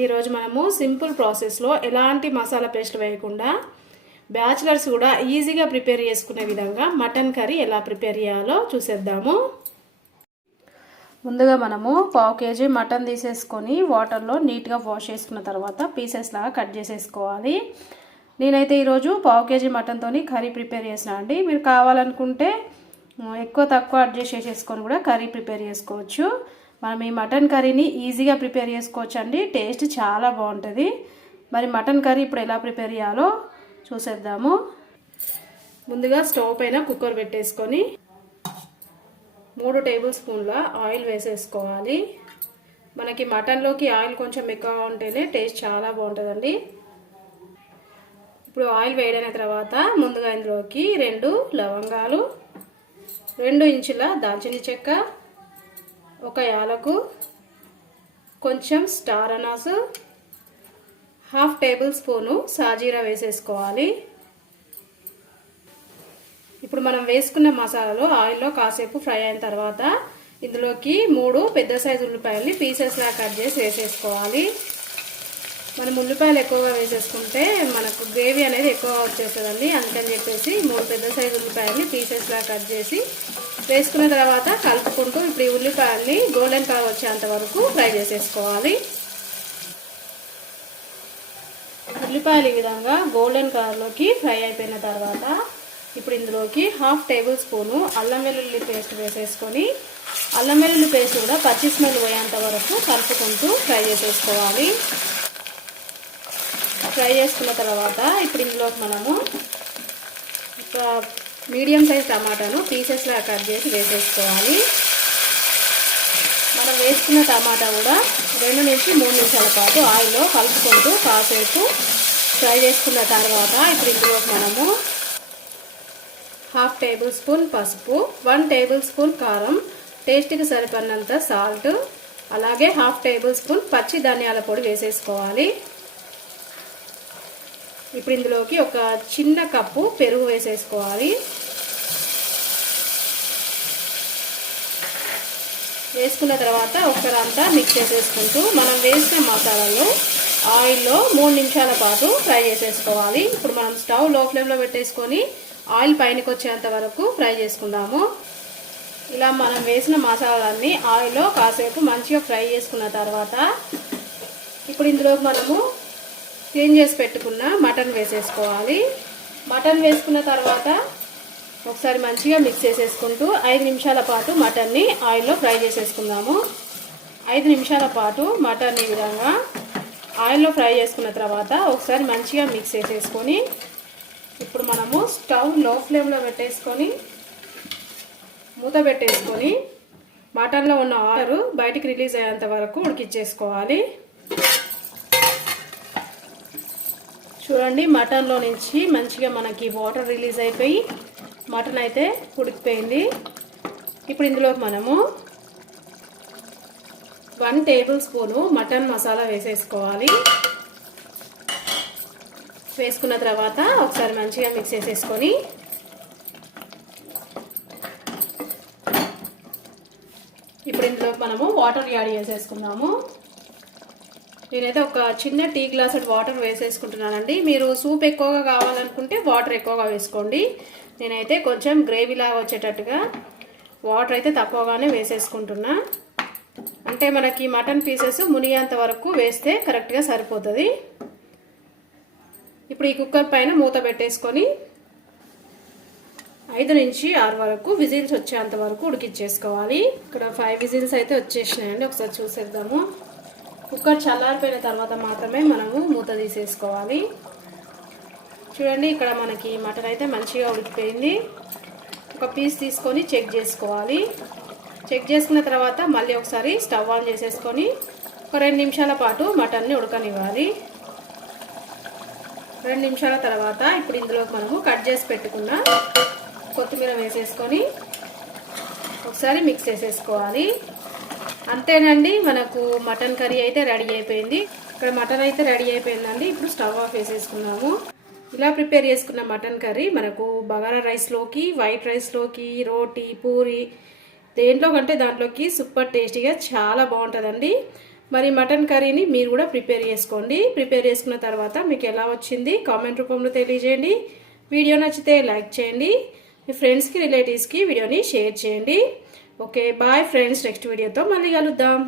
ఈరోజు మనము సింపుల్ ప్రాసెస్లో ఎలాంటి మసాలా పేస్ట్ వేయకుండా బ్యాచిలర్స్ కూడా ఈజీగా ప్రిపేర్ చేసుకునే విధంగా మటన్ కర్రీ ఎలా ప్రిపేర్ చేయాలో చూసేద్దాము. ముందుగా మనము 1/2 kg మటన్ తీసేసుకొని వాటర్లో నీట్గా వాష్ చేసుకున్న తర్వాత పీసెస్ లాగా కట్ చేసేసుకోవాలి. నేనైతే ఈరోజు 1/2 kg మటన్తో కర్రీ ప్రిపేర్ చేసిన అండి. మీరు కావాలనుకుంటే ఎక్కువ తక్కువ అడ్జస్ట్ చేసేసుకొని కూడా కర్రీ ప్రిపేర్ చేసుకోవచ్చు. మనం ఈ మటన్ కర్రీని ఈజీగా ప్రిపేర్ చేసుకోవచ్చు అండి. టేస్ట్ చాలా బాగుంటుంది. మరి మటన్ కర్రీ ఇప్పుడు ఎలా ప్రిపేర్ చేయాలో చూసేద్దాము. ముందుగా స్టవ్ పైన కుక్కర్ పెట్టేసుకొని 3 టేబుల్ స్పూన్ల ఆయిల్ వేసేసుకోవాలి. మనకి మటన్లోకి ఆయిల్ కొంచెం ఎక్కువగా ఉంటేనే టేస్ట్ చాలా బాగుంటుందండి. ఇప్పుడు ఆయిల్ వేయడైన తర్వాత ముందుగా ఇందులోకి 2 లవంగాలు, 2 ఇంచుల దాల్చిన చెక్క, 1 యాలకు, కొంచెం స్టార్ అనాసు, 1/2 టేబుల్ స్పూను సాజీరా వేసేసుకోవాలి. ఇప్పుడు మనం వేసుకున్న మసాలాలో ఆయిల్లో కాసేపు ఫ్రై అయిన తర్వాత ఇందులోకి 3 పెద్ద సైజు ఉల్లిపాయలని పీసెస్లా కట్ చేసి వేసేసుకోవాలి. మనం ఉల్లిపాయలు ఎక్కువగా వేసేసుకుంటే మనకు గ్రేవీ అనేది ఎక్కువగా వచ్చేస్తుందండి. అందుకని చెప్పేసి 3 పెద్ద సైజు ఉల్లిపాయలని పీసెస్లా కట్ చేసి వేసుకున్న తర్వాత కలుపుకుంటూ ఇప్పుడు ఈ ఉల్లిపాయల్ని గోల్డెన్ కలర్ వచ్చేంత వరకు ఫ్రై చేసేసుకోవాలి. ఉల్లిపాయలు ఈ విధంగా గోల్డెన్ కలర్లోకి ఫ్రై అయిపోయిన తర్వాత ఇప్పుడు ఇందులోకి 1/2 టేబుల్ స్పూను అల్లం వెల్లుల్లి పేస్ట్ వేసేసుకొని అల్లం వెల్లుల్లి పేస్ట్ కూడా పచ్చి స్మెల్ పోయేంత వరకు కలుపుకుంటూ ఫ్రై చేసేసుకోవాలి. ఫ్రై చేసుకున్న తర్వాత ఇప్పుడు ఇందులోకి మనము ఒక మీడియం సైజ్ టమాటాను పీసెస్లా కట్ చేసి వేసేసుకోవాలి. మనం వేసుకున్న టమాటా కూడా 2 నుంచి 3 నిమిషాల పాటు ఆయిల్లో కలుపుకుంటూ కాసేపు ఫ్రై చేసుకున్న తర్వాత ఇప్పుడు ఇందులోకి మనము 1/2 టేబుల్ స్పూన్ పసుపు, 1 టేబుల్ స్పూన్ కారం, టేస్ట్కి సరిపడినంత సాల్ట్, అలాగే 1/2 టేబుల్ స్పూన్ పచ్చి ధనియాల పొడి వేసేసుకోవాలి. ఇప్పుడు ఇందులోకి ఒక చిన్న కప్పు పెరుగు వేసేసుకోవాలి. వేసుకున్న తర్వాత ఒకసారంతా మిక్స్ చేసేసుకుంటూ మనం వేసిన మసాలాలో ఆయిల్లో 3 నిమిషాల పాటు ఫ్రై చేసేసుకోవాలి. ఇప్పుడు మనం స్టవ్ లో ఫ్లేమ్లో పెట్టేసుకొని ఆయిల్ పైనకి వచ్చేంత వరకు ఫ్రై చేసుకుందాము. ఇలా మనం వేసిన మసాలాలన్నీ ఆయిల్లో కాసేపు మంచిగా ఫ్రై చేసుకున్న తర్వాత ఇప్పుడు ఇందులోకి మనము క్లీన్ చేసి పెట్టుకున్న మటన్ వేసేసుకోవాలి. మటన్ వేసుకున్న తర్వాత ఒకసారి మంచిగా మిక్స్ చేసేసుకుంటూ 5 నిమిషాల పాటు మటన్ని ఆయిల్లో ఫ్రై చేసేసుకుందాము. 5 నిమిషాల పాటు మటన్ ఈ విధంగా ఆయిల్లో ఫ్రై చేసుకున్న తర్వాత ఒకసారి మంచిగా మిక్స్ చేసేసుకొని ఇప్పుడు మనము స్టవ్ లో ఫ్లేమ్లో పెట్టేసుకొని మూత పెట్టేసుకొని మటన్లో ఉన్న ఆయిల్ బయటికి రిలీజ్ అయ్యేంత వరకు ఉడికిచ్చేసుకోవాలి. చూడండి, మటన్లో నుంచి మంచిగా మనకి వాటర్ రిలీజ్ అయిపోయి మటన్ అయితే ఉడికిపోయింది. ఇప్పుడు ఇందులోకి మనము 1 టేబుల్ స్పూను మటన్ మసాలా వేసేసుకోవాలి. వేసుకున్న తర్వాత ఒకసారి మంచిగా మిక్స్ చేసేసుకొని ఇప్పుడు ఇందులోకి మనము వాటర్ యాడ్ చేసేసుకుందాము. నేనైతే ఒక చిన్న టీ గ్లాస్ వాటర్ వేసేసుకుంటున్నానండి. మీరు సూప్ ఎక్కువగా కావాలనుకుంటే వాటర్ ఎక్కువగా వేసుకోండి. నేనైతే కొంచెం గ్రేవీలాగా వచ్చేటట్టుగా వాటర్ అయితే తక్కువగానే వేసేసుకుంటున్నా. అంటే మనకి మటన్ పీసెస్ మునిగేంత వరకు వేస్తే కరెక్ట్గా సరిపోతుంది. ఇప్పుడు ఈ కుక్కర్ పైన మూత పెట్టేసుకొని 5 నుంచి 6 వరకు విజిల్స్ వచ్చేంత వరకు ఉడికిచ్చేసుకోవాలి. ఇక్కడ 5 విజిల్స్ అయితే వచ్చేసినాయండి. ఒకసారి చూసేద్దాము. కుక్కర్ చల్లారిపోయిన తర్వాత మాత్రమే మనము మూత తీసేసుకోవాలి. చూడండి, ఇక్కడ మనకి మటన్ అయితే మంచిగా ఉడికిపోయింది. ఒక పీస్ తీసుకొని చెక్ చేసుకోవాలి. చెక్ చేసుకున్న తర్వాత మళ్ళీ ఒకసారి స్టవ్ ఆన్ చేసేసుకొని ఒక 2 నిమిషాల పాటు మటన్ని ఉడకనివ్వాలి. 2 నిమిషాల తర్వాత ఇప్పుడు ఇందులోకి మనము కట్ చేసి పెట్టుకున్న కొత్తిమీర వేసేసుకొని ఒకసారి మిక్స్ చేసేసుకోవాలి. అంతేనండి, మనకు మటన్ కర్రీ అయితే రెడీ అయిపోయింది. ఇక్కడ మటన్ అయితే రెడీ అయిపోయిందండి. ఇప్పుడు స్టవ్ ఆఫ్ వేసేసుకున్నాము. ఇలా ప్రిపేర్ చేసుకున్న మటన్ కర్రీ మనకు బగారా రైస్లోకి, వైట్ రైస్లోకి, రోటీ, పూరి దేంట్లో కంటే దాంట్లోకి సూపర్ టేస్టీగా చాలా బాగుంటుందండి. మరి మటన్ కర్రీని మీరు కూడా ప్రిపేర్ చేసుకోండి. ప్రిపేర్ చేసుకున్న తర్వాత మీకు ఎలా వచ్చింది కామెంట్ రూపంలో తెలియజేయండి. వీడియో నచ్చితే లైక్ చేయండి. మీ ఫ్రెండ్స్కి రిలేటివ్స్కి వీడియోని షేర్ చేయండి. ఓకే బాయ్ ఫ్రెండ్స్, నెక్స్ట్ వీడియోతో మళ్ళీ కలుద్దాం.